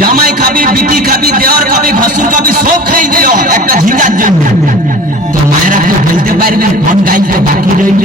জামাই খাবি, বিটি খাবি, দেওয়ার খাবি, ভাসুর খাবি, সব খাই দিও একটা ঝিঙ্গার জন্য। তো মায়েরা কেউ বলতে পারবেন কোন গাইতে বাকি রইল?